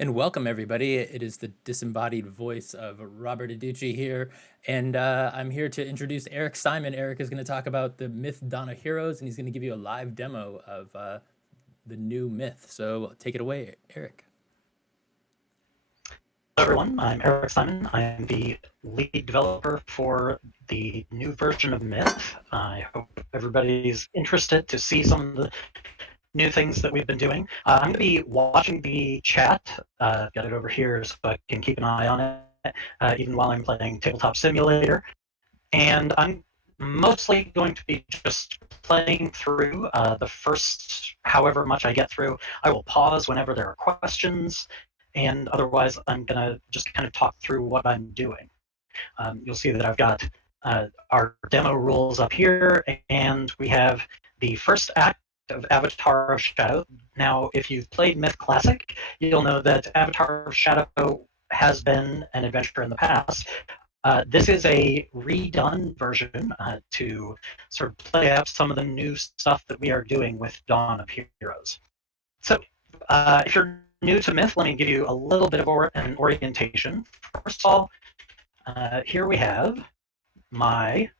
And welcome, everybody. It is the disembodied voice of Robert Adichie here, and I'm here to introduce Eric Simon. Eric is going to talk about the myth Dawn of Heroes, and he's going to give you a live demo of the new myth. So take it away, Eric. Hello everyone, I'm Eric Simon. I am the lead developer for the new version of Myth. I hope everybody's interested to see some of the new things that we've been doing. I'm going to be watching the chat. I've got it over here so I can keep an eye on it, even while I'm playing Tabletop Simulator. And I'm mostly going to be just playing through the first however much I get through. I will pause whenever there are questions, and otherwise I'm going to just kind of talk through what I'm doing. You'll see that I've got our demo rules up here, and we have the first act of Avatar of Shadow. Now, if you've played Myth Classic, you'll know that Avatar of Shadow has been an adventure in the past. This is a redone version to sort of play up some of the new stuff that we are doing with Dawn of Heroes. So, if you're new to Myth, let me give you a little bit of an orientation. First of all, here we have my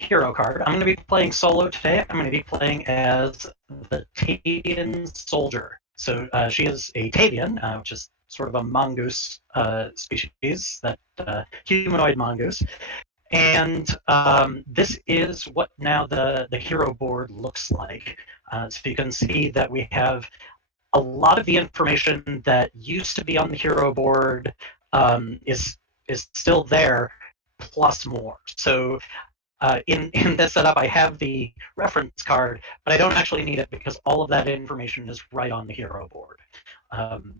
hero card. I'm going to be playing solo today. I'm going to be playing as the Tavian Soldier. So she is a Tavian, which is sort of a mongoose species, that humanoid mongoose. And this is what now the hero board looks like. So you can see that we have a lot of the information that used to be on the hero board is still there, plus more. So in this setup, I have the reference card, but I don't actually need it because all of that information is right on the hero board.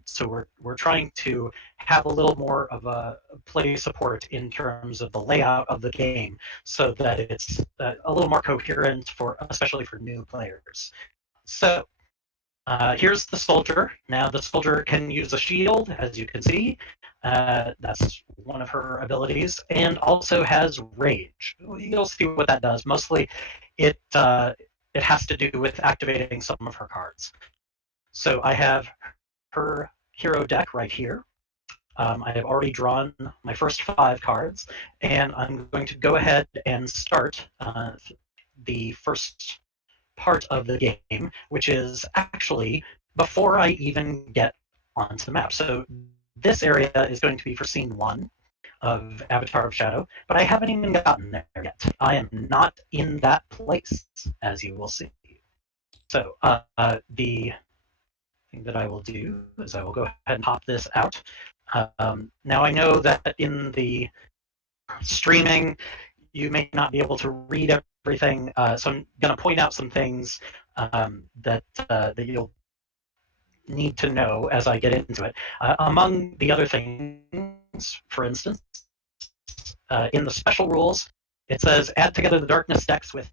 So we're trying to have a little more of a play support in terms of the layout of the game, so that it's a little more coherent for, especially for new players. So here's the soldier. Now the soldier can use a shield, as you can see. That's one of her abilities, and also has rage. You'll see what that does. Mostly, it has to do with activating some of her cards. So I have her hero deck right here. I have already drawn my first 5 cards, and I'm going to go ahead and start the first part of the game, which is actually before I even get onto the map. So this area is going to be for scene 1 of Avatar of Shadow, but I haven't even gotten there yet. I am not in that place, as you will see. So the thing that I will do is I will go ahead and pop this out. Now I know that in the streaming, you may not be able to read everything, so I'm going to point out some things that you'll need to know as I get into it. Among the other things, for instance, in the special rules, it says add together the darkness decks with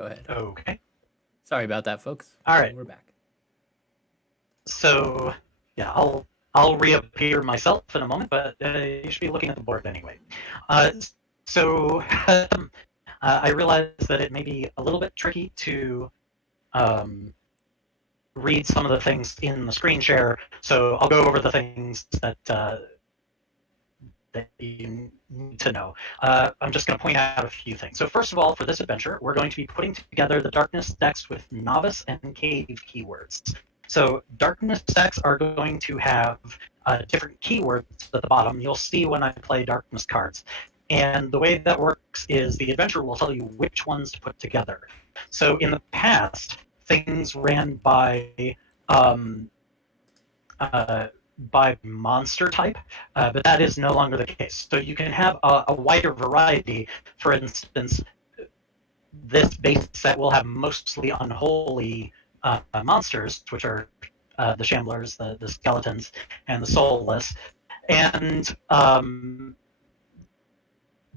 Go ahead. Okay. Sorry about that, folks. All right. We're back. So, yeah, I'll reappear myself in a moment, but you should be looking at the board anyway. Uh, so, I realize that it may be a little bit tricky to read some of the things in the screen share, so I'll go over the things that that you need to know. I'm just going to point out a few things. So first of all, for this adventure, we're going to be putting together the Darkness decks with Novice and Cave keywords. So Darkness decks are going to have different keywords at the bottom. You'll see when I play Darkness cards. And the way that works is the adventure will tell you which ones to put together. So in the past, things ran um, by monster type, but that is no longer the case. So you can have a wider variety. For instance, this base set will have mostly unholy monsters, which are the Shamblers, the Skeletons, and the Soulless. And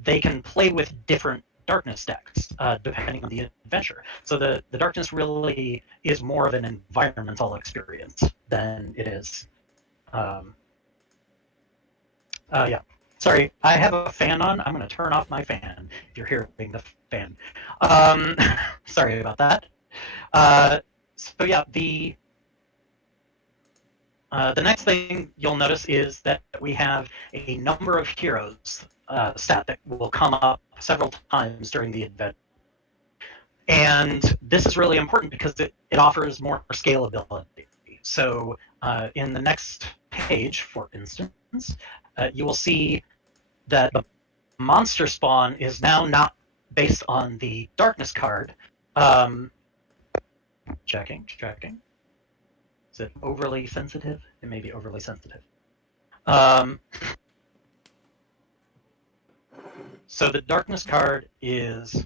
they can play with different Darkness decks depending on the adventure. So the Darkness really is more of an environmental experience than it is yeah. Sorry, I have a fan on. I'm going to turn off my fan if you're hearing the fan. Sorry about that. So yeah, the next thing you'll notice is that we have a number of heroes stat that will come up several times during the event. And this is really important because it offers more scalability. So in the next page, for instance, you will see that the monster spawn is now not based on the Darkness card. Checking. Is it overly sensitive? It may be overly sensitive. So the Darkness card is...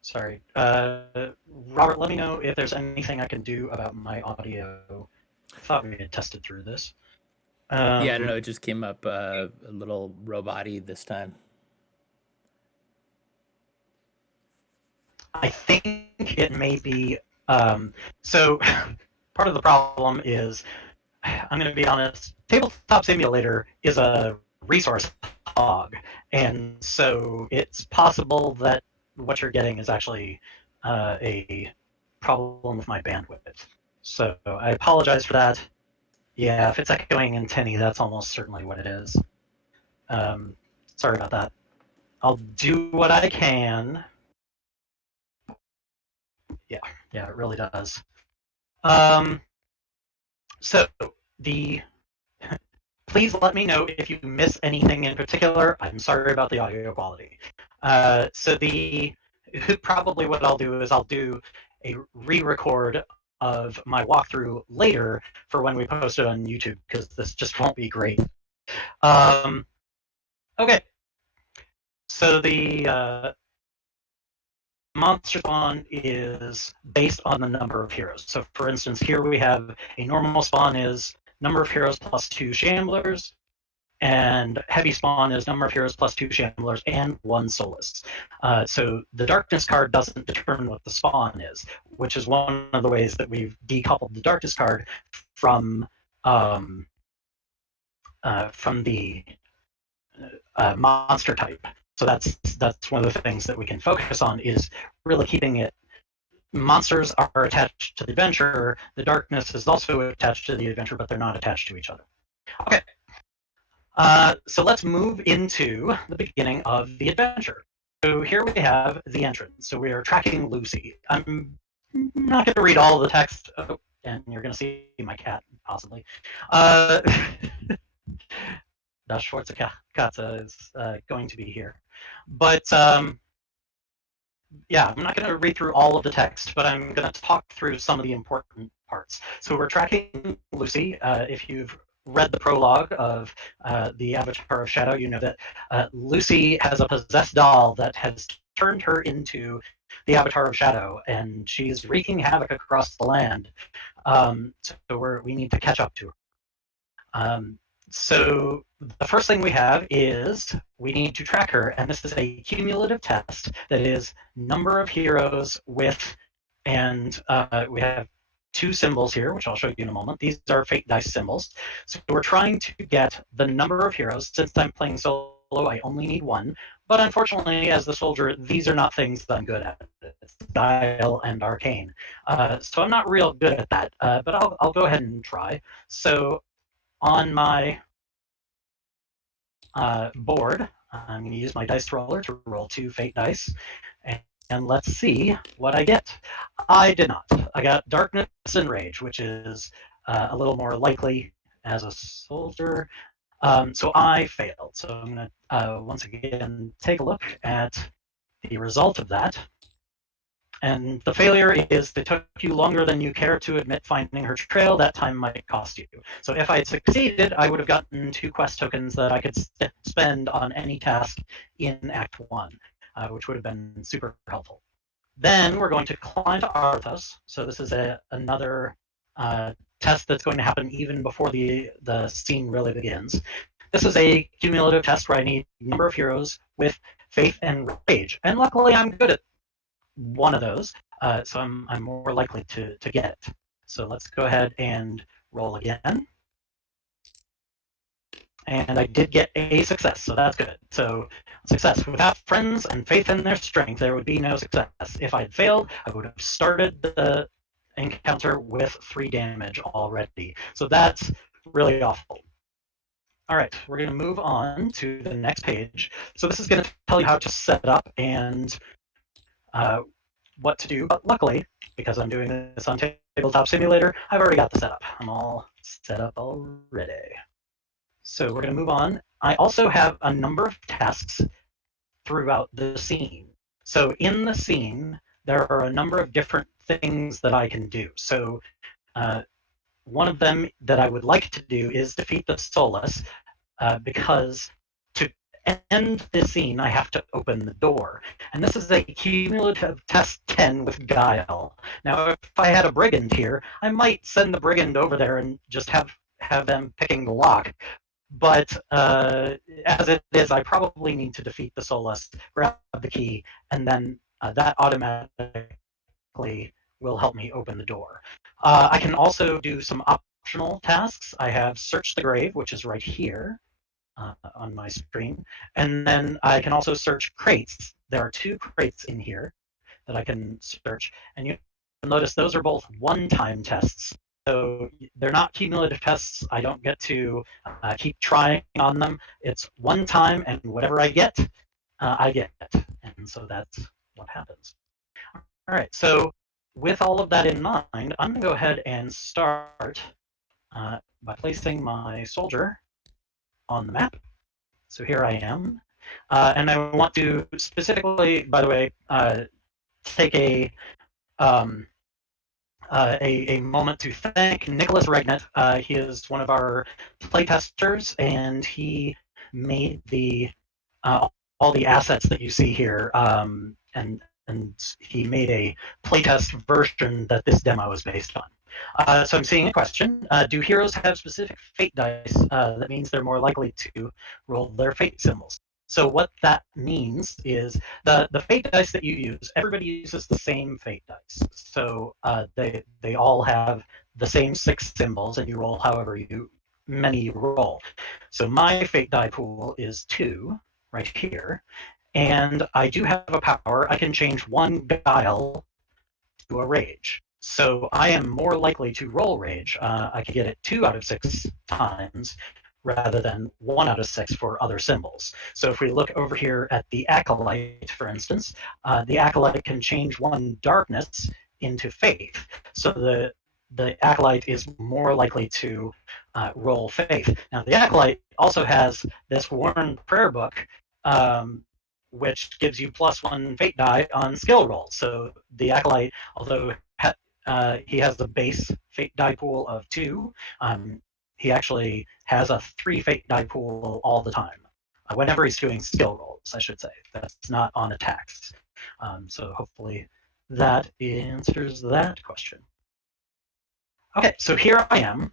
Sorry. Robert, let me know if there's anything I can do about my audio. I thought we had tested through this. Yeah, I don't know. It just came up a little robot-y this time. I think it may be... so part of the problem is, I'm going to be honest, Tabletop Simulator is a resource hog, and so it's possible that what you're getting is actually a problem with my bandwidth. So I apologize for that. Yeah, if it's echoing in tinny, that's almost certainly what it is. Sorry about that. I'll do what I can. Yeah, it really does. So the please let me know if you miss anything in particular. I'm sorry about the audio quality. So probably what I'll do is I'll do a re-record of my walkthrough later for when we post it on YouTube, because this just won't be great. Okay. So the monster spawn is based on the number of heroes. So for instance, here we have a normal spawn is number of heroes plus 2 Shamblers, and heavy spawn is number of heroes plus 2 Shamblers and 1 Soulless. So the Darkness card doesn't determine what the spawn is, which is one of the ways that we've decoupled the Darkness card from the monster type. So that's one of the things that we can focus on, is really keeping it. Monsters are attached to the adventure. The Darkness is also attached to the adventure, but they're not attached to each other. Okay. So let's move into the beginning of the adventure. So here we have the entrance. So we are tracking Lucy. I'm not going to read all of the text, and you're going to see my cat, possibly. Das Schwarze Katze is going to be here. But yeah, I'm not going to read through all of the text, but I'm going to talk through some of the important parts. So we're tracking Lucy. If you've read the prologue of the Avatar of Shadow, you know that Lucy has a possessed doll that has turned her into the Avatar of Shadow, and she's wreaking havoc across the land. So we need to catch up to her. So the first thing we have is we need to track her, and this is a cumulative test that is number of heroes with, and we have two symbols here, which I'll show you in a moment. These are fate dice symbols. So we're trying to get the number of heroes. Since I'm playing solo, I only need one. But unfortunately, as the soldier, these are not things that I'm good at. It's style and arcane. So I'm not real good at that, but I'll go ahead and try. So on my board, I'm going to use my dice roller to roll 2 fate dice, and let's see what I get. I did not. I got Darkness and Rage, which is a little more likely as a soldier. So I failed. So I'm going to once again take a look at the result of that. And the failure is it took you longer than you care to admit finding her trail. That time might cost you. So if I had succeeded, I would have gotten 2 quest tokens that I could spend on any task in Act 1, which would have been super helpful. Then we're going to climb to Arthas. So this is another test that's going to happen even before the scene really begins. This is a cumulative test where I need a number of heroes with faith and rage. And luckily I'm good at one of those, so I'm more likely to get it. So let's go ahead and roll again. And I did get a success, so that's good. So success. Without friends and faith in their strength, there would be no success. If I had failed, I would have started the encounter with 3 damage already. So that's really awful. All right, we're going to move on to the next page. So this is going to tell you how to set up and what to do. But luckily, because I'm doing this on Tabletop Simulator, I've already got the setup. I'm all set up already. So we're going to move on. I also have a number of tasks throughout the scene. So in the scene, there are a number of different things that I can do. So one of them that I would like to do is defeat the Solus, because to end the scene, I have to open the door. And this is a cumulative test 10 with Guile. Now, if I had a brigand here, I might send the brigand over there and just have them picking the lock. But as it is, I probably need to defeat the Solus, grab the key, and then that automatically will help me open the door. I can also do some optional tasks. I have Search the Grave, which is right here on my screen. And then I can also search crates. There are 2 crates in here that I can search. And you'll notice those are both one-time tests. So they're not cumulative tests. I don't get to keep trying on them. It's one time, and whatever I get, I get. And so that's what happens. All right, so with all of that in mind, I'm going to go ahead and start by placing my soldier on the map. So here I am. And I want to specifically, by the way, take um, a moment to thank Nicholas Regnet. He is one of our playtesters, and he made all the assets that you see here, and he made a playtest version that this demo is based on. So I'm seeing a question. Do heroes have specific fate dice? That means they're more likely to roll their fate symbols. So what that means is the fate dice that you use, everybody uses the same fate dice. So they all have the same 6 symbols, and you roll however many you roll. So my fate die pool is 2 right here, and I do have a power. I can change 1 guile to a rage. So I am more likely to roll rage. I can get it 2 out of 6 times rather than 1 out of 6 for other symbols. So if we look over here at the Acolyte, for instance, the Acolyte can change 1 darkness into faith. So the Acolyte is more likely to roll faith. Now, the Acolyte also has this Worn Prayer Book, which gives you +1 fate die on skill rolls. So the Acolyte, although he has the base fate die pool of 2, he actually has a 3 fate die pool all the time. Whenever he's doing skill rolls, I should say. That's not on attacks. So hopefully that answers that question. Okay, so here I am.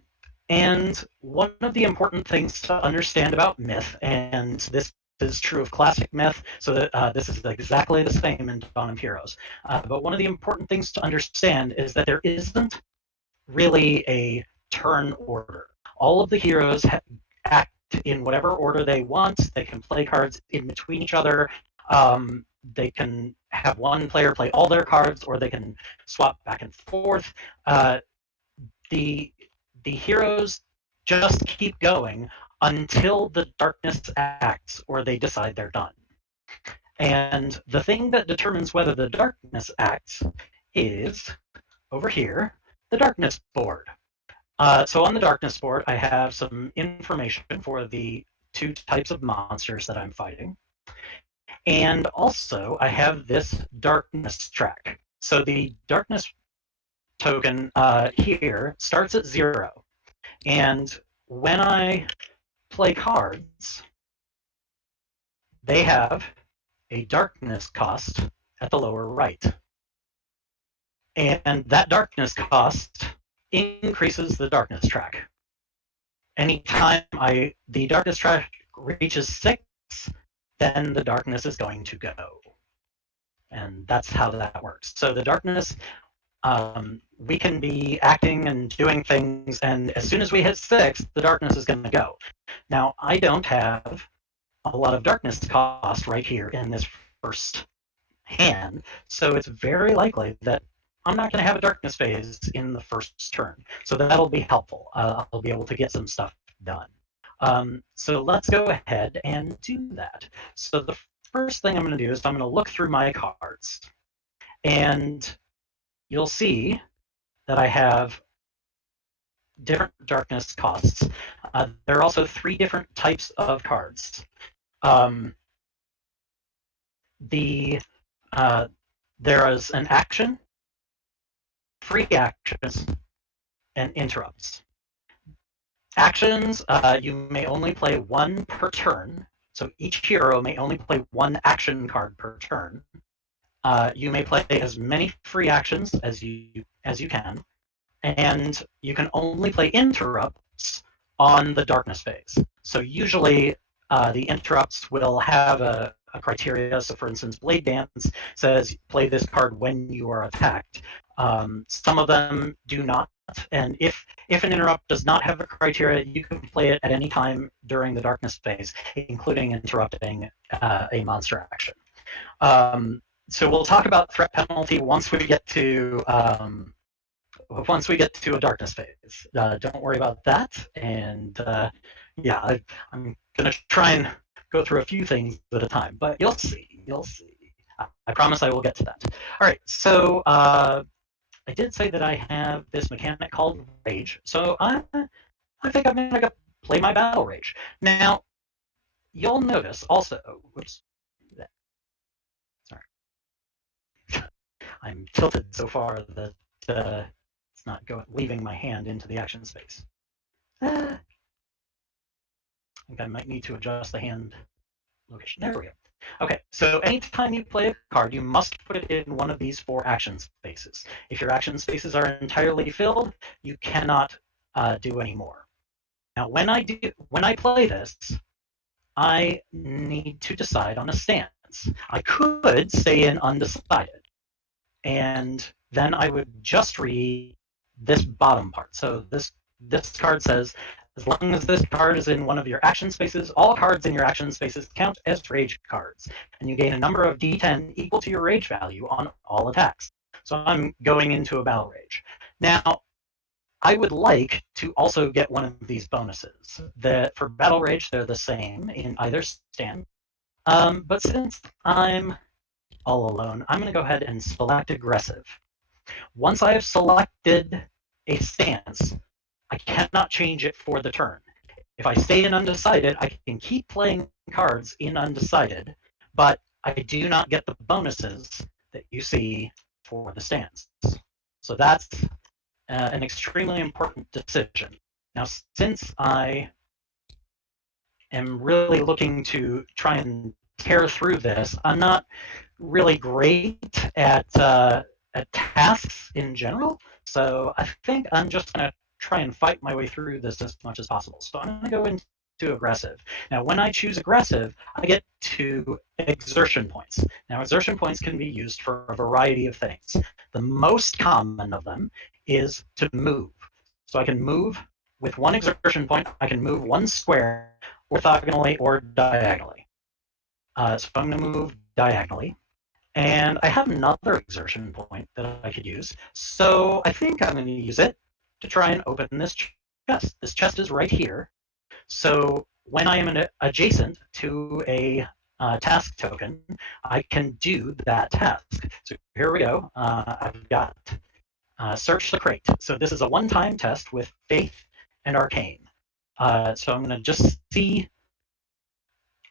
And one of the important things to understand about myth, and this is true of classic myth, so that this is exactly the same in Dawn of Heroes. But one of the important things to understand is that there isn't really a turn order. All of the heroes act in whatever order they want. They can play cards in between each other. They can have one player play all their cards, or they can swap back and forth. The the heroes just keep going until the darkness acts or they decide they're done. And the thing that determines whether the darkness acts is over here, the darkness board. So on the darkness board, I have some information for the two types of monsters that I'm fighting. And also, I have this darkness track. So the darkness token here starts at 0. And when I play cards, they have a darkness cost at the lower right. And that darkness cost increases the darkness track. Anytime the darkness track reaches 6, then the darkness is going to go. And that's how that works. So the darkness, we can be acting and doing things, and as soon as we hit 6, the darkness is going to go. Now, I don't have a lot of darkness cost right here in this first hand, so it's very likely that I'm not going to have a darkness phase in the first turn. So that'll be helpful. I'll be able to get some stuff done. So let's go ahead and do that. So the first thing I'm going to do is I'm going to look through my cards. And you'll see that I have different darkness costs. There are also 3 different types of cards. There is an action, free actions, and interrupts. Actions, you may only play 1 per turn, so each hero may only play 1 action card per turn. You may play as many free actions as you can, and you can only play interrupts on the darkness phase. So usually the interrupts will have a criteria. So for instance, Blade Dance says play this card when you are attacked. Some of them do not, and if an interrupt does not have a criteria, you can play it at any time during the darkness phase, including interrupting a monster action. So we'll talk about threat penalty once we get to a darkness phase. Don't worry about that. And yeah, I'm going to try and go through a few things at a time, but you'll see. I promise I will get to that. All right, so I did say that I have this mechanic called Rage, so I think I'm going to play my Battle Rage. Now, you'll notice also, whoops, sorry, I'm tilted so far that it's not leaving my hand into the action space. I think I might need to adjust the hand location. There we go. Okay, so anytime you play a card, you must put it in one of these 4 action spaces. If your action spaces are entirely filled, you cannot do any more. Now, when I play this, I need to decide on a stance. I could stay in undecided, and then I would just read this bottom part. So this card says, as long as this card is in one of your action spaces, all cards in your action spaces count as rage cards, and you gain a number of d10 equal to your rage value on all attacks. So I'm going into a battle rage. Now, I would like to also get one of these bonuses. That for battle rage, they're the same in either stand. But since I'm all alone, I'm going to go ahead and select aggressive. Once I have selected a stance, I cannot change it for the turn. If I stay in undecided, I can keep playing cards in undecided, but I do not get the bonuses that you see for the stance. So that's an extremely important decision. Now, since I am really looking to try and tear through this, I'm not really great at tasks in general, so I think I'm just going to try and fight my way through this as much as possible. So I'm going to go into aggressive. Now, when I choose aggressive, I get 2 exertion points. Now, exertion points can be used for a variety of things. The most common of them is to move. So I can move with 1 exertion point. I can move 1 square orthogonally or diagonally. So I'm going to move diagonally. And I have another exertion point that I could use. So I think I'm going to use it to try and open this chest. This chest is right here. So when I am adjacent to a task token, I can do that task. So here we go. I've got search the crate. So this is a one-time test with faith and arcane. So I'm going to just see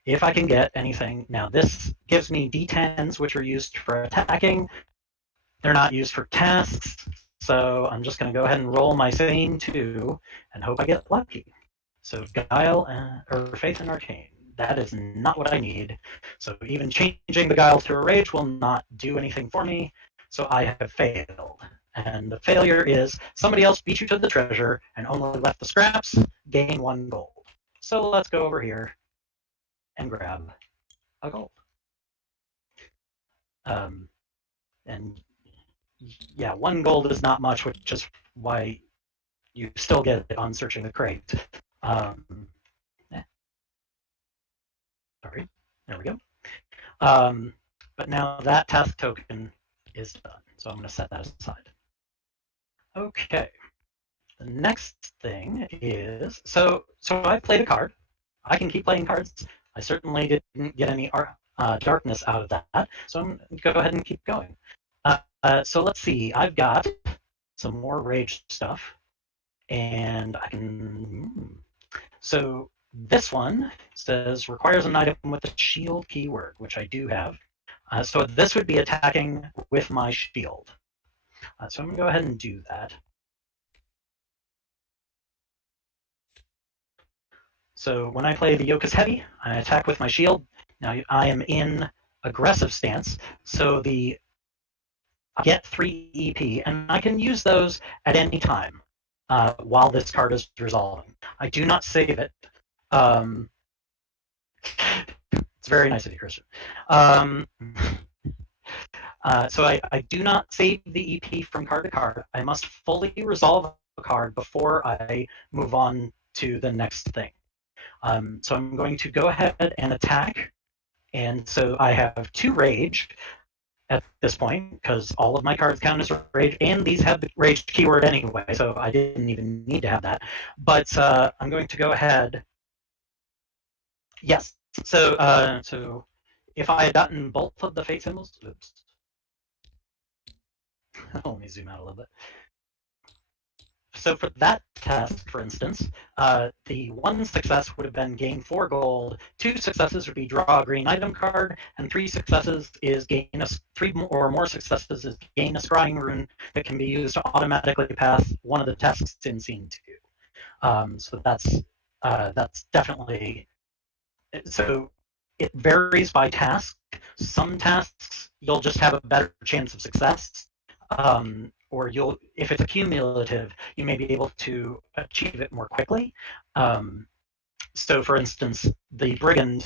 if I can get anything. Now this gives me D10s, which are used for attacking. They're not used for tasks. So I'm just going to go ahead and roll my same 2 and hope I get lucky. So Guile or Faith and Arcane. That is not what I need. So even changing the Guile to a Rage will not do anything for me. So I have failed. And the failure is somebody else beat you to the treasure and only left the scraps, gain 1 gold. So let's go over here and grab a gold. And yeah, 1 gold is not much, which is why you still get it on searching the crate. Sorry, there we go. But now that task token is done, so I'm going to set that aside. Okay, the next thing is, so I played a card. I can keep playing cards. I certainly didn't get any darkness out of that, so I'm going to go ahead and keep going. So let's see, I've got some more rage stuff, and I can, so this one says requires an item with the shield keyword, which I do have. So this would be attacking with my shield. So I'm going to go ahead and do that. So when I play the yoke is heavy, I attack with my shield. Now I am in aggressive stance, so I get 3 EP, and I can use those at any time while this card is resolving. I do not save it. It's very nice of you, Christian. So I do not save the EP from card to card. I must fully resolve a card before I move on to the next thing. So I'm going to go ahead and attack. And so I have 2 rage at this point, because all of my cards count as rage, and these have the rage keyword anyway, so I didn't even need to have that. But I'm going to go ahead. Yes. So if I had gotten both of the fate symbols, oops. Let me zoom out a little bit. So for that task, for instance, the 1 success would have been gain 4 gold, 2 successes would be draw a green item card, and 3 successes is gain 3 or more successes is gain a scrying rune that can be used to automatically pass one of the tasks in scene 2. So that's definitely, so it varies by task. Some tasks you'll just have a better chance of success. Or if it's accumulative, you may be able to achieve it more quickly. So for instance, the brigand,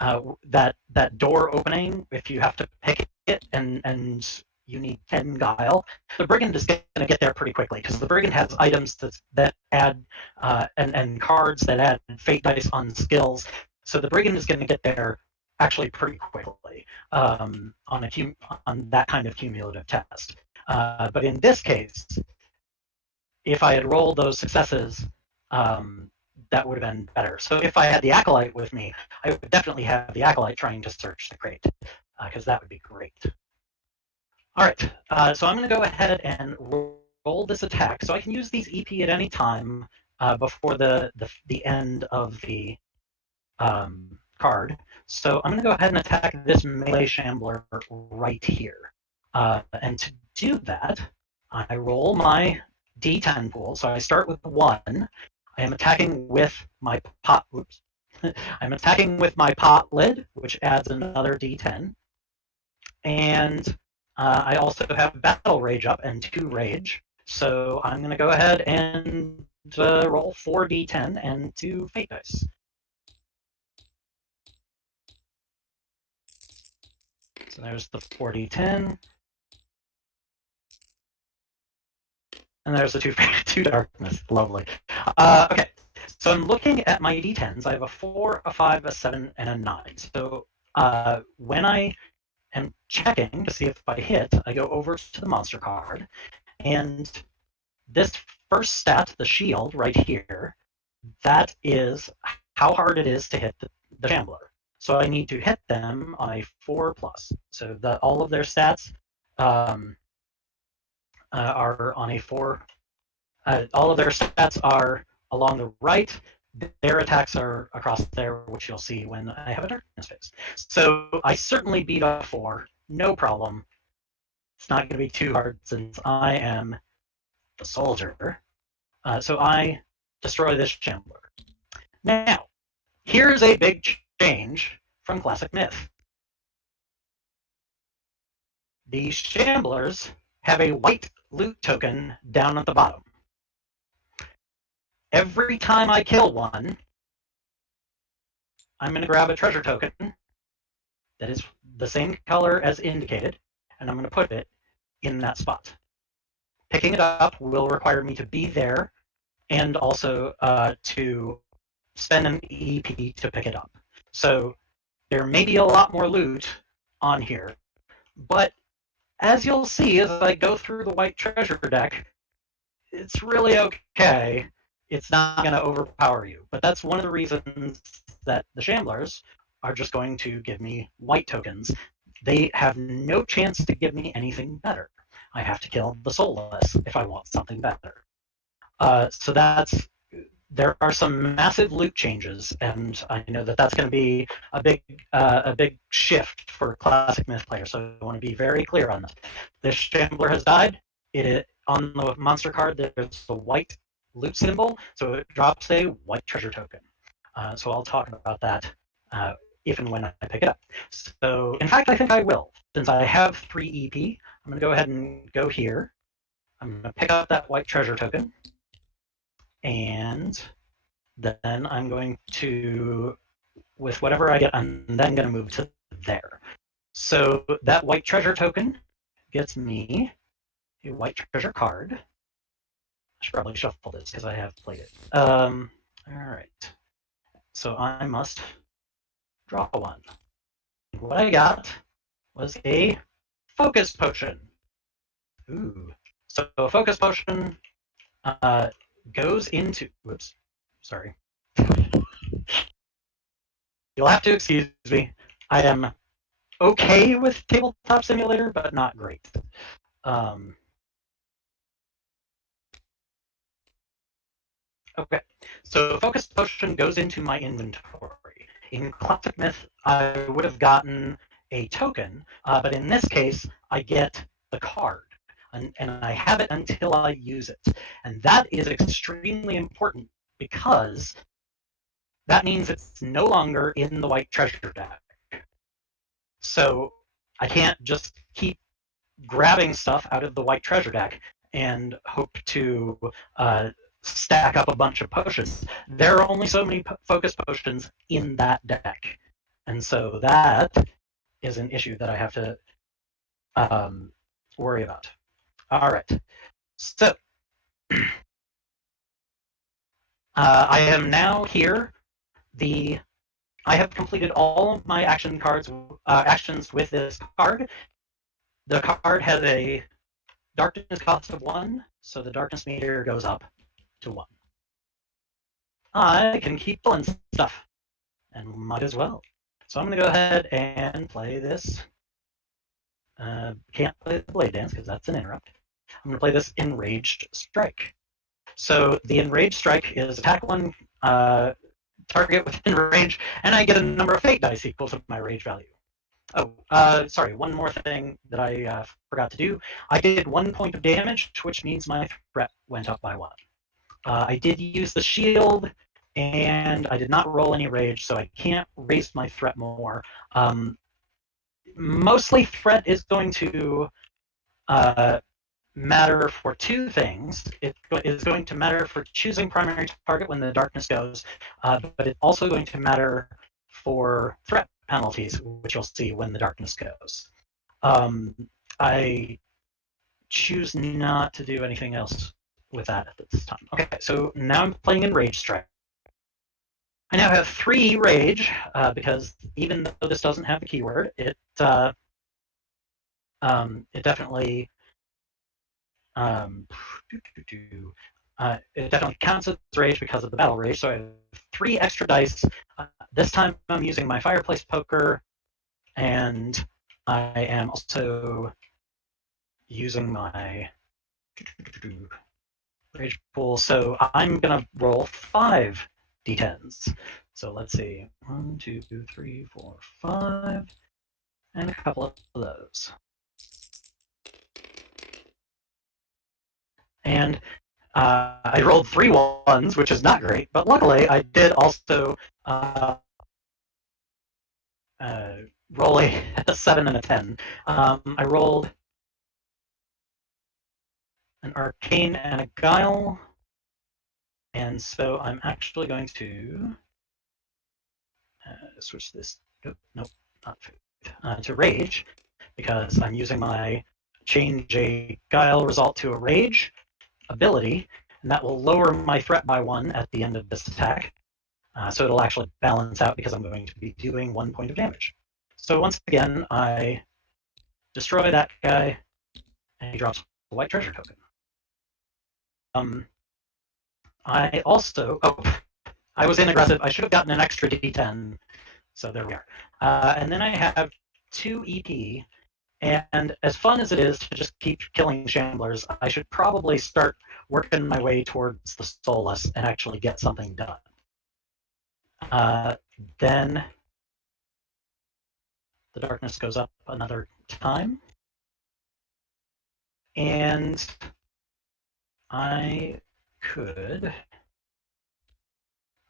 that door opening, if you have to pick it and you need 10 guile, the brigand is going to get there pretty quickly, because the brigand has items that add and cards that add fate dice on skills. So the brigand is going to get there actually pretty quickly on that kind of cumulative test. But in this case, if I had rolled those successes, that would have been better. So if I had the Acolyte with me, I would definitely have the Acolyte trying to search the crate, because that would be great. All right, so I'm going to go ahead and roll this attack. So I can use these EP at any time before the end of the card. So I'm going to go ahead and attack this melee shambler right here. And to do that, I roll my D10 pool. So I start with 1. I am attacking with my pot. Oops. I'm attacking with my pot lid, which adds another D10. And I also have battle rage up and 2 rage. So I'm going to go ahead and roll 4d10 and 2 fate dice. So there's the 4d10. And there's the two darkness. Lovely. Okay, so I'm looking at my d10s. I have a 4, a 5, a 7, and a 9. So when I am checking to see if I hit, I go over to the monster card, and this first stat, the shield right here, that is how hard it is to hit the Shambler. So I need to hit them on a 4 plus. So all of their stats are on a 4. All of their stats are along the right. Their attacks are across there, which you'll see when I have a darkness phase. So I certainly beat a 4, no problem. It's not going to be too hard since I am the soldier. So I destroy this Shambler. Now, here's a big change from Classic Myth. The Shamblers have a white loot token down at the bottom. Every time I kill one, I'm going to grab a treasure token that is the same color as indicated, and I'm going to put it in that spot. Picking it up will require me to be there and also to spend an EP to pick it up. So there may be a lot more loot on here, but as you'll see as I go through the white treasure deck, it's really okay. It's not going to overpower you. But that's one of the reasons that the Shamblers are just going to give me white tokens. They have no chance to give me anything better. I have to kill the soulless if I want something better. So there are some massive loot changes, and I know that that's going to be a big shift for Classic Myth players. So I want to be very clear on this. This Shambler has died. On the monster card, there's the white loot symbol, so it drops a white treasure token. So I'll talk about that if and when I pick it up. So in fact, I think I will. Since I have 3 EP, I'm going to go ahead and go here. I'm going to pick up that white treasure token. And then I'm going to, with whatever I get, I'm then going to move to there. So that white treasure token gets me a white treasure card. I should probably shuffle this because I have played it. All right. So I must draw one. What I got was a focus potion. Ooh. So a focus potion goes into. Whoops. Sorry. You'll have to excuse me. I am okay with Tabletop Simulator, but not great. Okay, so Focus Potion goes into my inventory. In Classic Myth, I would have gotten a token, but in this case, I get the card. And I have it until I use it. And that is extremely important because that means it's no longer in the white treasure deck. So I can't just keep grabbing stuff out of the white treasure deck and hope to stack up a bunch of potions. There are only so many focus potions in that deck. And so that is an issue that I have to worry about. All right. So I am now here. I have completed all of my actions with this card. The card has a darkness cost of 1, so the darkness meter goes up to 1. I can keep pulling stuff, and might as well. So I'm going to go ahead and play this. Can't play the Blade Dance because that's an interrupt. I'm going to play this Enraged Strike. So the Enraged Strike is attack 1, target within range, and I get a number of fate dice equal to my rage value. Oh, sorry, one more thing that I forgot to do. I did 1 point of damage, which means my threat went up by 1. I did use the shield, and I did not roll any rage, so I can't raise my threat more. Mostly threat is going to matter for two things. It is going to matter for choosing primary target when the darkness goes, but it's also going to matter for threat penalties, which you'll see when the darkness goes. I choose not to do anything else with that at this time. Okay, so now I'm playing Enraged Strike. I now have 3 rage, because even though this doesn't have the keyword, it definitely it definitely counts as rage because of the battle rage. So I have 3 extra dice. This time I'm using my fireplace poker, and I am also using my rage pool. So I'm gonna roll 5 d10s. So let's see, 1, 2, 3, 4, 5, and a couple of those. And I rolled 3 ones, which is not great, but luckily I did also roll a 7 and a 10. I rolled an arcane and a guile, and so I'm actually going to switch this. Nope, not faith, to rage, because I'm using my change a guile result to a rage ability, and that will lower my threat by 1 at the end of this attack. So it'll actually balance out because I'm going to be doing 1 point of damage. So once again, I destroy that guy, and he drops a white treasure token. I also, I was inaggressive. I should have gotten an extra D10. So there we are. And then I have 2 EP. And as fun as it is to just keep killing shamblers, I should probably start working my way towards the soulless and actually get something done. Then the darkness goes up another time. And I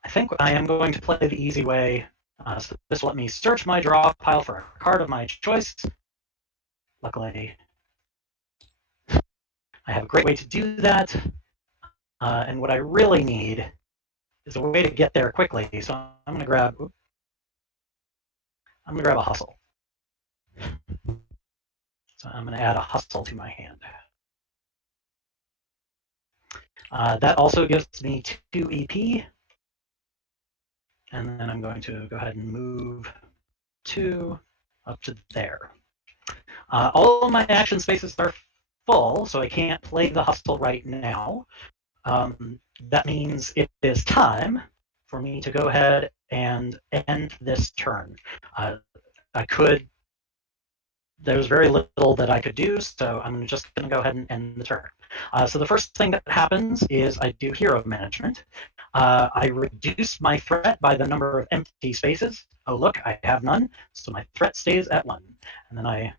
think I am going to play the easy way. So this will let me search my draw pile for a card of my choice. Luckily, I have a great way to do that. And what I really need is a way to get there quickly. So I'm going to grab a hustle. So I'm going to add a hustle to my hand. That also gives me 2 EP. And then I'm going to go ahead and move 2 up to there. All of my action spaces are full, so I can't play the hustle right now. That means it is time for me to go ahead and end this turn. There's very little that I could do, so I'm just going to go ahead and end the turn. So the first thing that happens is I do hero management. I reduce my threat by the number of empty spaces. Oh, look, I have none, so my threat stays at 1. And then I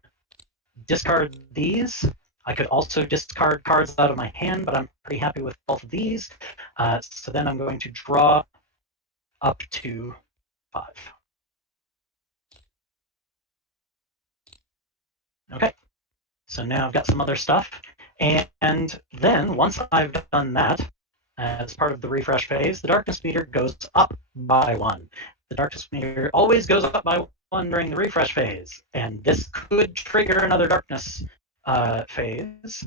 discard these. I could also discard cards out of my hand, but I'm pretty happy with both of these. So then I'm going to draw up to 5. Okay, so now I've got some other stuff. And then once I've done that, as part of the refresh phase, the darkness meter goes up by 1. The darkness meter always goes up by 1 during the refresh phase, and this could trigger another darkness phase,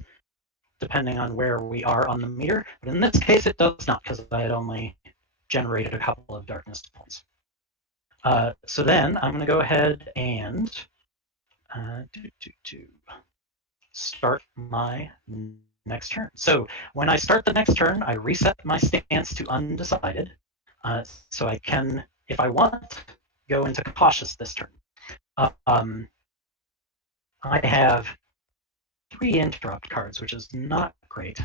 depending on where we are on the meter. But in this case, it does not, because I had only generated a couple of darkness points. So then I'm going to go ahead and start my next turn. So when I start the next turn, I reset my stance to undecided. So I can, if I want, go into cautious this turn. I have 3 interrupt cards, which is not great.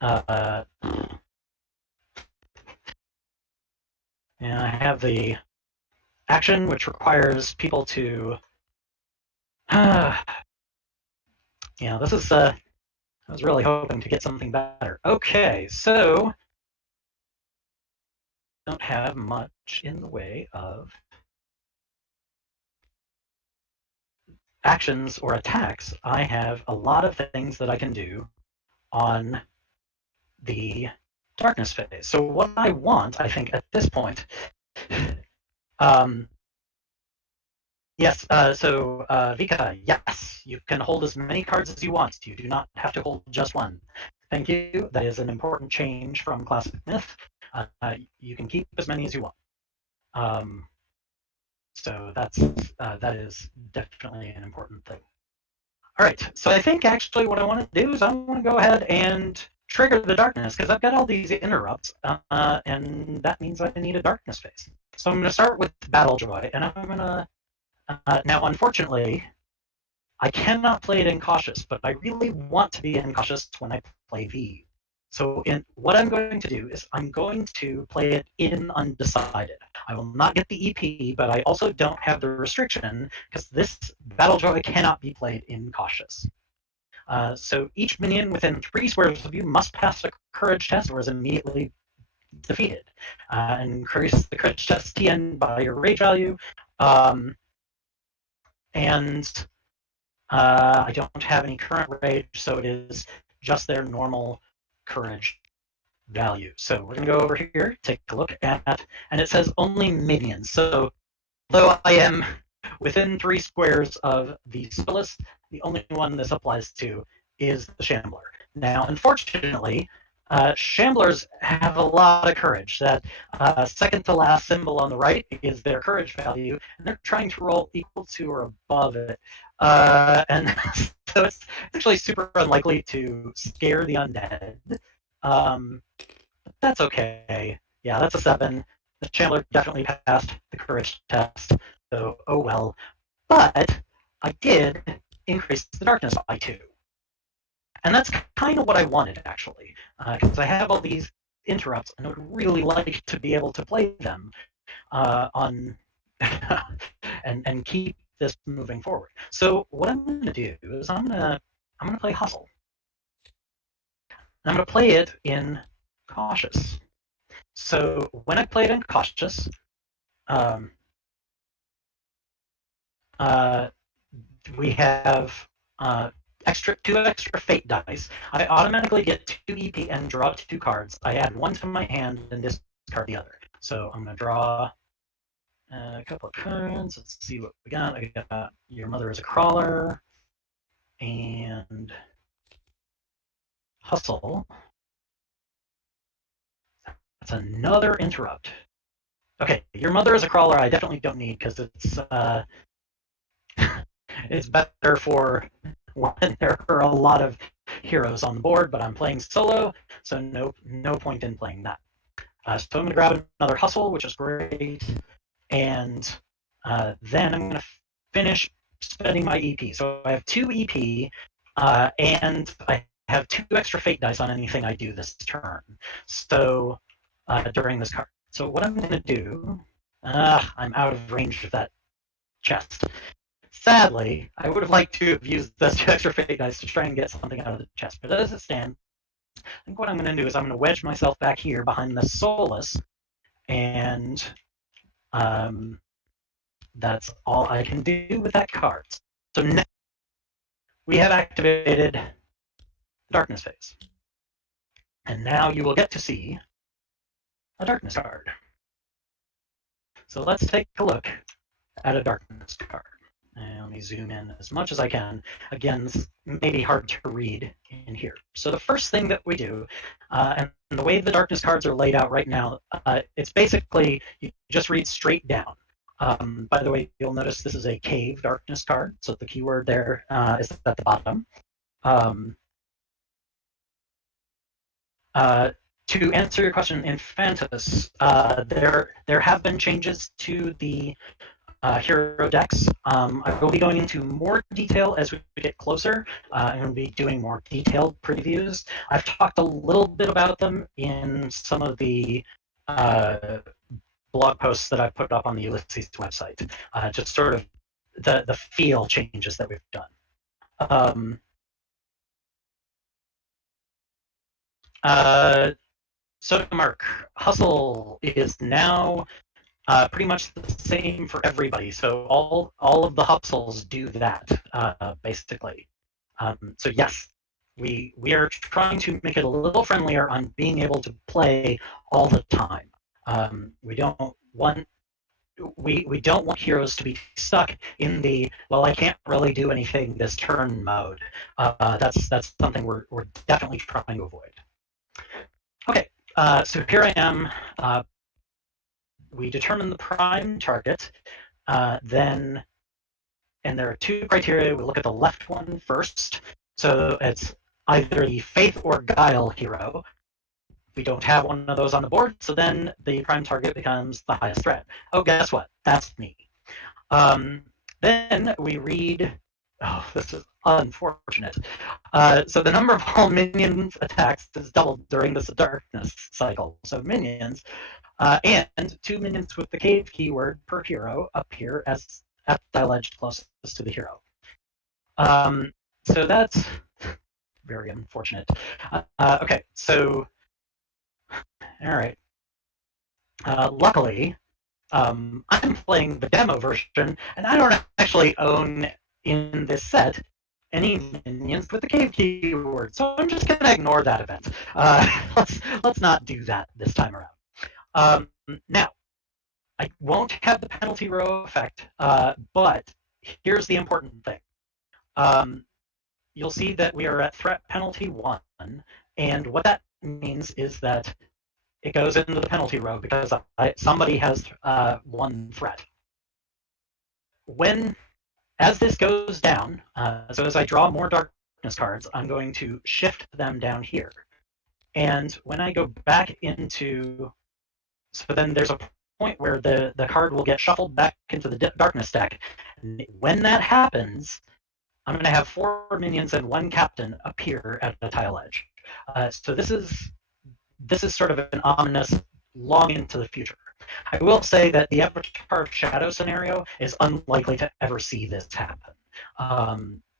And I have the action, which requires people to. This is. I was really hoping to get something better. Okay, so don't have much in the way of actions or attacks, I have a lot of things that I can do on the darkness phase. So what I want, I think, at this point, yes, Vika, yes, you can hold as many cards as you want. You do not have to hold just one. Thank you. That is an important change from Classic Myth. You can keep as many as you want. So that is definitely an important thing. All right, so I think actually what I want to do is I want to go ahead and trigger the darkness because I've got all these interrupts, and that means I need a darkness phase. So I'm going to start with Battle Joy, and I'm going to now, unfortunately, I cannot play it in cautious, but I really want to be in cautious when I play V. So what I'm going to do is I'm going to play it in undecided. I will not get the EP, but I also don't have the restriction because this Battle Joy cannot be played in cautious. So each minion within 3 squares of you must pass a courage test or is immediately defeated. Increase the courage test TN by your rage value. And I don't have any current rage, so it is just their normal courage value. So we're going to go over here, take a look at, and it says only minions. So though I am within 3 squares of the Ulisses, the only one this applies to is the Shambler. Now, unfortunately, Shamblers have a lot of courage. That second to last symbol on the right is their courage value, and they're trying to roll equal to or above it. And so it's actually super unlikely to scare the undead. That's okay. Yeah, that's a 7. The Chandler definitely passed the courage test, so oh well. But I did increase the darkness by 2. And that's kind of what I wanted, actually, because I have all these interrupts, and I would really like to be able to play them on and keep this moving forward. So what I'm going to do is I'm going to play Hustle. I'm going to play it in Cautious. So when I play it in Cautious, um, we have two extra fate dice. I automatically get 2 EP and draw 2 cards. I add 1 to my hand and discard the other. So I'm going to draw a couple of cards. Let's see what we got. I got Your Mother is a Crawler and Hustle. That's another interrupt. Okay, Your Mother is a Crawler I definitely don't need because it's better for when there are a lot of heroes on the board, but I'm playing solo, so no point in playing that. So I'm going to grab another Hustle, which is great, and then I'm going to finish spending my EP. So I have 2 EP, and I have 2 extra fate dice on anything I do this turn. So during this card. So what I'm going to do, I'm out of range of that chest. Sadly, I would have liked to have used those 2 extra fate dice to try and get something out of the chest. But as it stands, I think what I'm going to do is I'm going to wedge myself back here behind the Solus, and that's all I can do with that card. So now we have activated Darkness phase. And now you will get to see a Darkness card. So let's take a look at a Darkness card. And let me zoom in as much as I can. Again, this may be hard to read in here. So the first thing that we do, and the way the Darkness cards are laid out right now, it's basically you just read straight down. By the way, you'll notice this is a Cave Darkness card, so the keyword there is at the bottom. To answer your question, Infantis, there have been changes to the hero decks. I will be going into more detail as we get closer, and we'll be doing more detailed previews. I've talked a little bit about them in some of the blog posts that I put up on the Ulisses website, just sort of the feel changes that we've done. So Mark, Hustle is now pretty much the same for everybody. So all of the Hupsels do that, basically. So yes, we are trying to make it a little friendlier on being able to play all the time. We don't want we don't want heroes to be stuck in the, well, I can't really do anything this turn mode. That's something we're definitely trying to avoid. Okay, so here I am. We determine the prime target, then, and there are two criteria. We look at the left one first. So it's either the Faith or Guile hero. We don't have one of those on the board, so then the prime target becomes the highest threat. Oh, guess what? That's me. Then we read, oh, this is unfortunate. So the number of all minions attacks is doubled during this darkness cycle. So minions, and 2 minions with the cave keyword per hero appear as at the edge closest to the hero. So that's very unfortunate. Okay, so, all right. Luckily, I'm playing the demo version, and I don't actually own in this set any minions with the cave keyword, so I'm just going to ignore that event. Let's not do that this time around. Now, I won't have the penalty row effect, but here's the important thing. You'll see that we are at threat penalty 1, and what that means is that it goes into the penalty row because somebody has 1 threat. As this goes down, so as I draw more darkness cards, I'm going to shift them down here. And when I go back into, so then there's a point where the card will get shuffled back into the darkness deck. And when that happens, I'm going to have 4 minions and 1 captain appear at the tile edge. So this is sort of an ominous long into the future. I will say that the Avatar of Shadow scenario is unlikely to ever see this happen.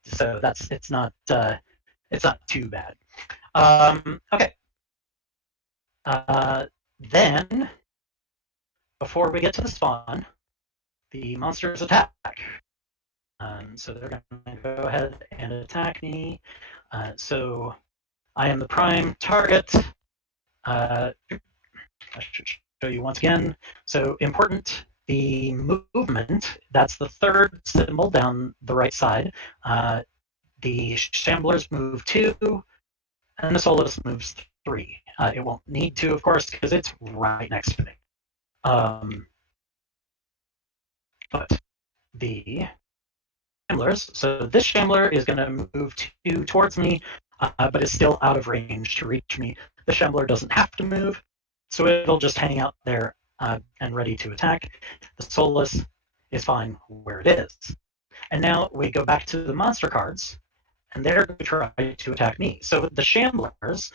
So it's not too bad. Okay. Then, before we get to the spawn, the monsters attack. So they're going to go ahead and attack me. So I am the prime target. I should show you once again. So important, the movement, that's the 3rd symbol down the right side. The Shamblers move 2, and the Solus moves 3. It won't need to, of course, because it's right next to me. But the Shamblers, so this Shambler is going to move 2 towards me, but is still out of range to reach me. The Shambler doesn't have to move, so it'll just hang out there and ready to attack. The Solus is fine where it is. And now we go back to the monster cards, and they're going to try to attack me. So the Shamblers,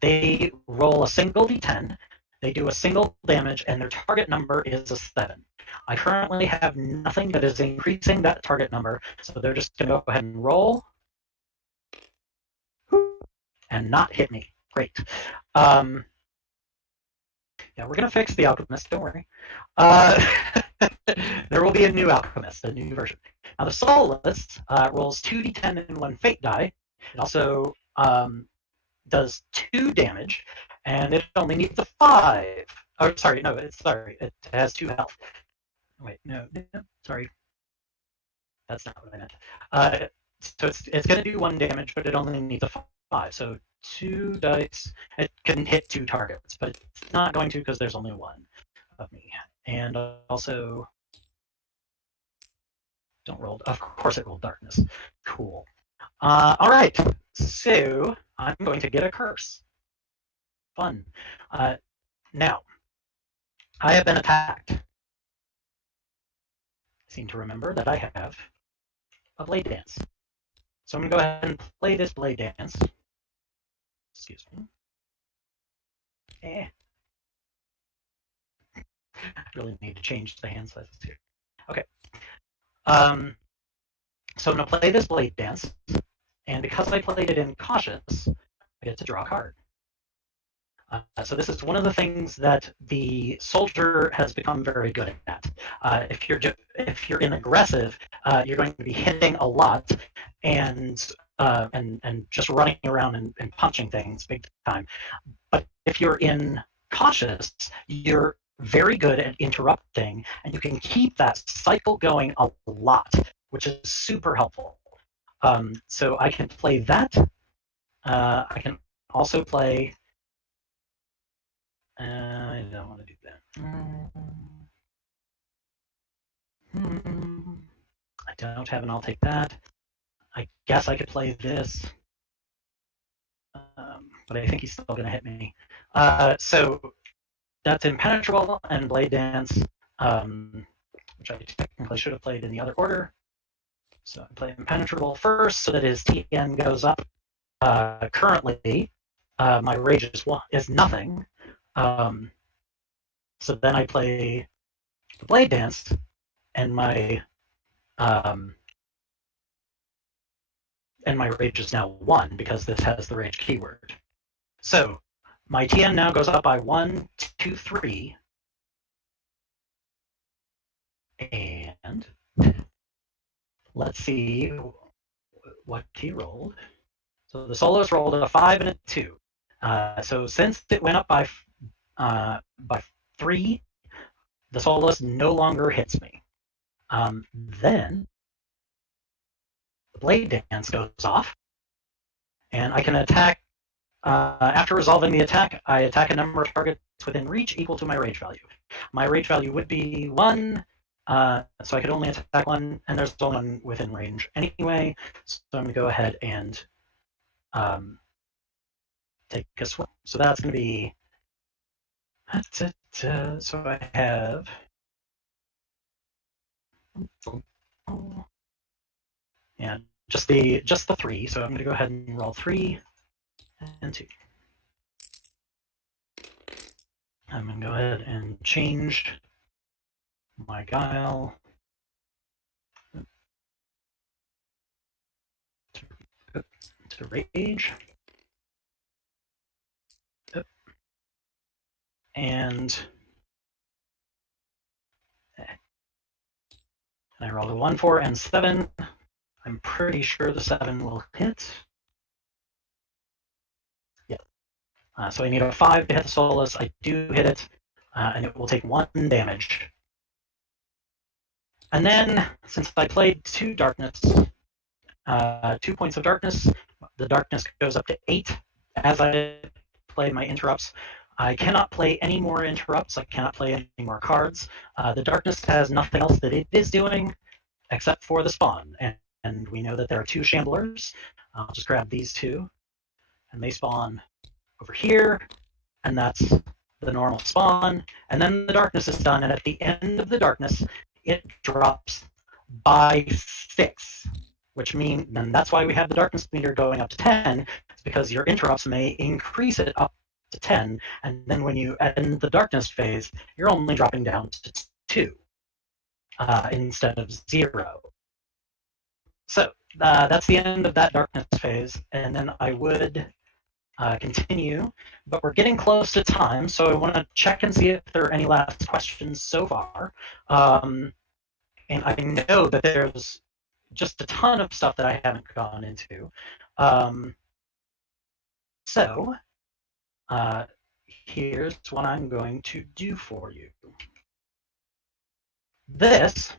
they roll a single d10, they do a single damage, and their target number is a 7. I currently have nothing that is increasing that target number, so they're just going to go ahead and roll and not hit me. Great. Yeah, we're going to fix the Alchemist, don't worry. There will be a new Alchemist, a new version. Now the Solus rolls 2d10 and 1 fate die. It also does 2 damage, and it only needs a 5. Oh, sorry, no, it has 2 health. Wait, no, sorry. That's not what I meant. So it's going to do 1 damage, but it only needs a 5. So 2 dice. It can hit 2 targets, but it's not going to because there's only 1 of me. And also, don't roll. Of course, it rolled darkness. Cool. All right. So I'm going to get a curse. Fun. Now, I have been attacked. I seem to remember that I have a blade dance. So I'm going to go ahead and play this blade dance. Excuse me. I really need to change the hand sizes here. Okay. So I'm going to play this blade dance, and because I played it in cautious, I get to draw a card. So this is one of the things that the soldier has become very good at. If you're in aggressive, you're going to be hitting a lot and just running around and punching things big time. But if you're in cautious, you're very good at interrupting, and you can keep that cycle going a lot, which is super helpful. So I can play that. I can also play. I don't want to do that. I don't have an I'll take that. I guess I could play this. But I think he's still going to hit me. So that's Impenetrable and Blade Dance, which I technically should have played in the other order. So I play Impenetrable first so that his TN goes up. Currently, my Rage is nothing. So then I play the Blade Dance, and my Rage is now 1 because this has the Rage keyword. So my TN now goes up by 1, 2, 3. And let's see what he rolled. So the soloist rolled a 5 and a 2. So since it went up by 3, the soloist no longer hits me. Then the Blade Dance goes off, and I can attack. After resolving the attack, I attack a number of targets within reach equal to my rage value. My rage value would be 1, so I could only attack 1, and there's only 1 within range anyway. So I'm going to go ahead and take a swing. So that's going to be. So I have. Yeah, just the 3. So I'm going to go ahead and roll 3 and 2. I'm going to go ahead and change my guile to rage. And I rolled a 1, 4, and 7. I'm pretty sure the 7 will hit. Yeah. So I need a 5 to hit the Solus. I do hit it, and it will take 1 damage. And then, since I played 2 darkness, 2 points of darkness, the darkness goes up to 8 as I play my interrupts. I cannot play any more interrupts. I cannot play any more cards. The darkness has nothing else that it is doing except for the spawn. And we know that there are 2 shamblers. I'll just grab these 2, and they spawn over here, and that's the normal spawn. And then the darkness is done, and at the end of the darkness, it drops by 6, which means, and that's why we have the darkness meter going up to 10, because your interrupts may increase it up to 10, and then when you end the darkness phase, you're only dropping down to 2 instead of 0. So that's the end of that darkness phase, and then I would continue, but we're getting close to time, so I want to check and see if there are any last questions so far. And I know that there's just a ton of stuff that I haven't gone into. So here's what I'm going to do for you. This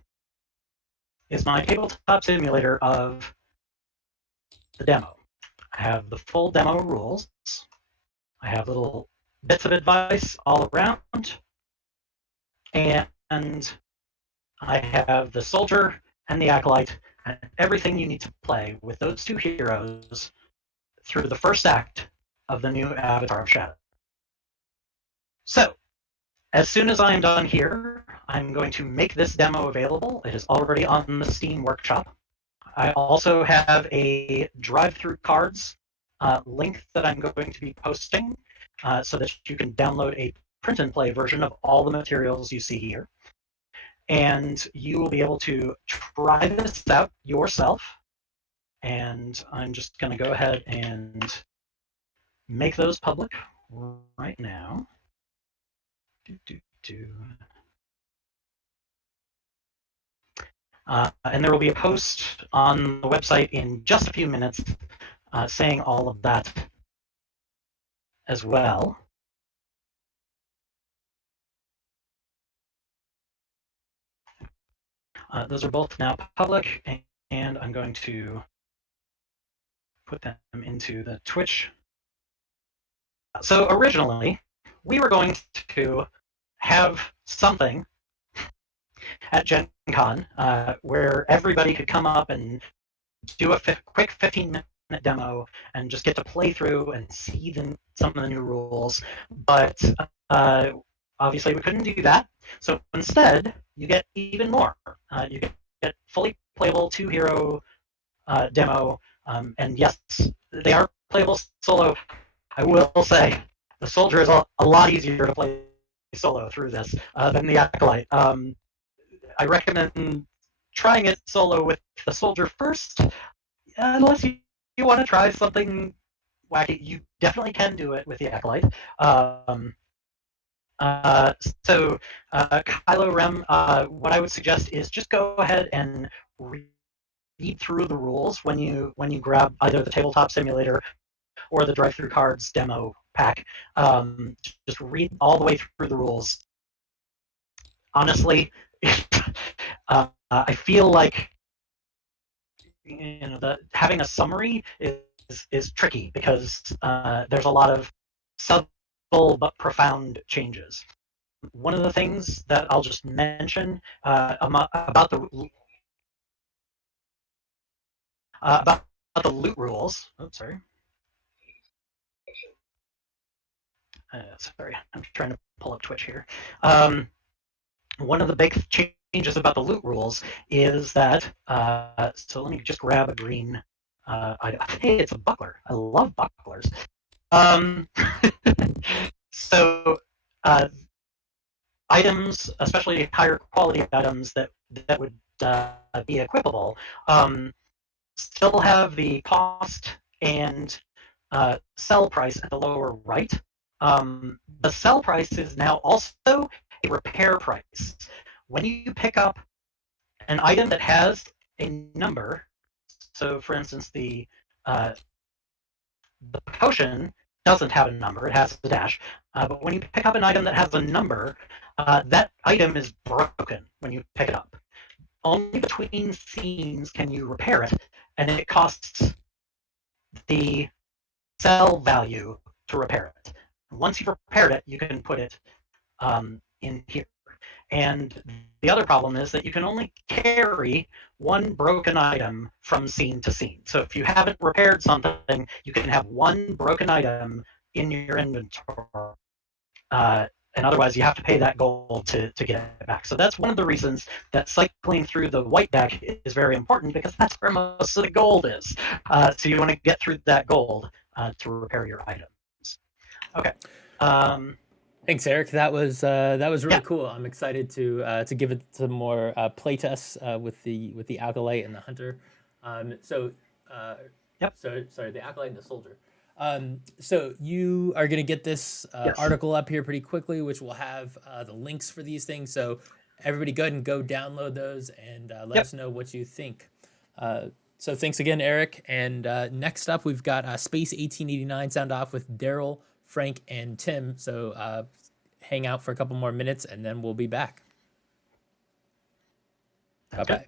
is my tabletop simulator of the demo. I have the full demo rules. I have little bits of advice all around. And I have the soldier and the acolyte and everything you need to play with those 2 heroes through the first act of the new Avatar of Shadow. So, as soon as I'm done here, I'm going to make this demo available. It is already on the Steam Workshop. I also have a drive-through cards link that I'm going to be posting so that you can download a print-and-play version of all the materials you see here. And you will be able to try this out yourself. And I'm just going to go ahead and make those public right now. And there will be a post on the website in just a few minutes saying all of that as well. Those are both now public, and I'm going to put them into the Twitch. So originally, we were going to have something at Gen Con where everybody could come up and do a quick 15-minute demo and just get to play through and see some of the new rules. But obviously, we couldn't do that. So instead, you get even more. You get fully playable 2-hero demo. And yes, they are playable solo. I will say the soldier is a lot easier to play solo through this than the acolyte. I recommend trying it solo with the soldier first, unless you want to try something wacky. You definitely can do it with the acolyte. So Kylo Rem, what I would suggest is just go ahead and read through the rules when you grab either the Tabletop Simulator or the Drive Through Cards demo pack. Just read all the way through the rules. Honestly, I feel like having a summary is tricky because there's a lot of subtle but profound changes. One of the things that I'll just mention about the loot rules. Oh, sorry. Sorry, I'm trying to pull up Twitch here. One of the big changes about the loot rules is that, so let me just grab a green item. Hey, it's a buckler. I love bucklers. So items, especially higher quality items that would be equipable, still have the cost and sell price at the lower right. The sell price is now also a repair price. When you pick up an item that has a number, so for instance, the potion doesn't have a number, it has a dash, but when you pick up an item that has a number, that item is broken when you pick it up. Only between scenes can you repair it, and it costs the sell value to repair it. Once you've repaired it, you can put it in here. And the other problem is that you can only carry one broken item from scene to scene. So if you haven't repaired something, you can have one broken item in your inventory. And otherwise, you have to pay that gold to get it back. So that's one of the reasons that cycling through the white deck is very important, because that's where most of the gold is. So you want to get through that gold to repair your items. Okay. Thanks, Eric. That was really Yeah. cool. I'm excited to give it some more playtests with the acolyte and the hunter. Yep. So sorry, the acolyte and the soldier. So you are gonna get this Yes. article up here pretty quickly, which will have the links for these things. So everybody, go ahead and go download those and let Yep. us know what you think. So thanks again, Eric. And next up, we've got Space 1889 sound off with Daryl, Frank, and Tim. So hang out for a couple more minutes, and then we'll be back. Okay.